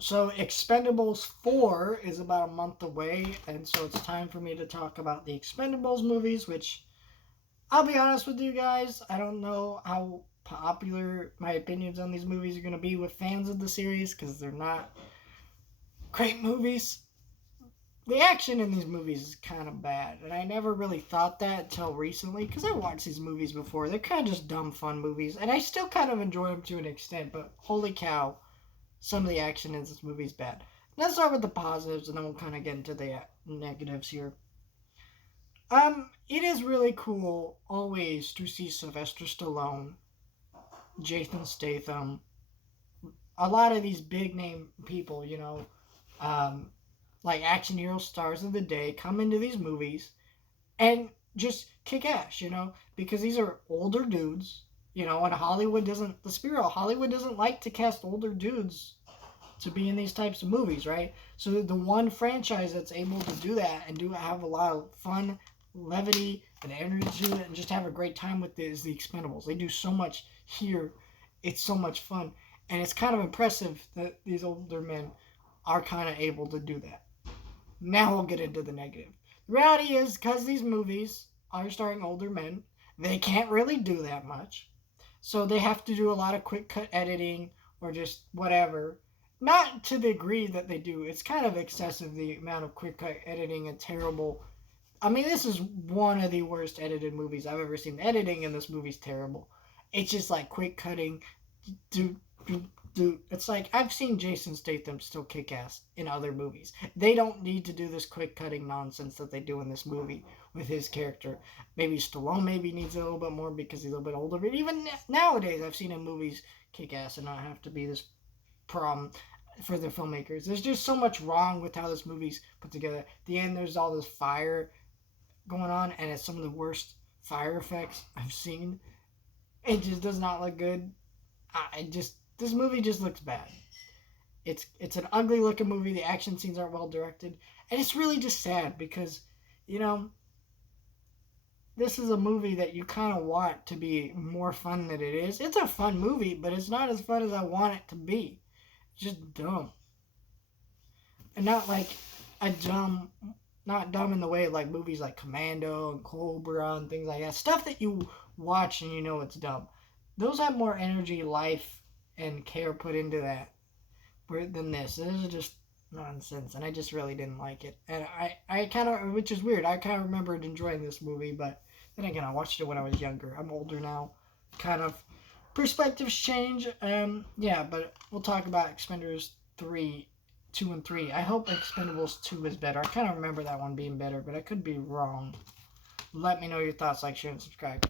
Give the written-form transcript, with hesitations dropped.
So Expendables 4 is about a month away, and so it's time for me to talk about the Expendables movies, which I'll be honest with you guys, I don't know how popular my opinions on these movies are going to be with fans of the series because they're not great movies. The action in these movies is kind of bad, and I never really thought that until recently because I watched these movies before. They're kind of just dumb, fun movies, and I still kind of enjoy them to an extent, but holy cow, some of the action in this movie is bad. Let's start with the positives, and then we'll kind of get into the negatives here. It is really cool always to see Sylvester Stallone, Jason Statham, a lot of these big name people, um, like action hero stars of the day, come into these movies and just kick ass, because these are older dudes, and Hollywood doesn't, the spirit of Hollywood doesn't like to cast older dudes to be in these types of movies, right? So the one franchise that's able to do that and do have a lot of fun, levity, and energy to it, and just have a great time with it is the Expendables. They do so much here. It's so much fun. And it's kind of impressive that these older men are kind of able to do that. Now we'll get into the negative. The reality is, because these movies are starring older men, they can't really do that much. So they have to do a lot of quick cut editing or just whatever. Not to the degree that they do. It's kind of excessive, the amount of quick cut editing and terrible. I mean, this is one of the worst edited movies I've ever seen. The editing in this movie's terrible. It's just like quick cutting. Do, do. It's like I've seen Jason Statham still kick ass in other movies. They don't need to do this quick cutting nonsense that they do in this movie with his character. Maybe Stallone maybe needs a little bit more because he's a little bit older. But even nowadays, I've seen in movies kick ass and not have to be this problem for the filmmakers. There's just so much wrong with how this movie's put together. At the end, there's all this fire going on, and it's some of the worst fire effects I've seen. It just does not look good. This movie just looks bad. It's an ugly looking movie. The action scenes aren't well directed, and it's really just sad because you know this is a movie that you kind of want to be more fun than it is. It's a fun movie, but it's not as fun as I want it to be. It's just dumb, and not like a dumb, not dumb in the way of like movies like Commando and Cobra and things like that. Stuff that you watch and you know it's dumb. Those have more energy, life, and care put into that than this. This is just nonsense, and I just really didn't like it. And I kind of, which is weird, I kind of remembered enjoying this movie, but then again, I watched it when I was younger. I'm older now. Kind of perspectives change. Yeah, but we'll talk about Expendables 3, 2, and 3. I hope Expendables 2 is better. I kind of remember that one being better, but I could be wrong. Let me know your thoughts, like, share, and subscribe.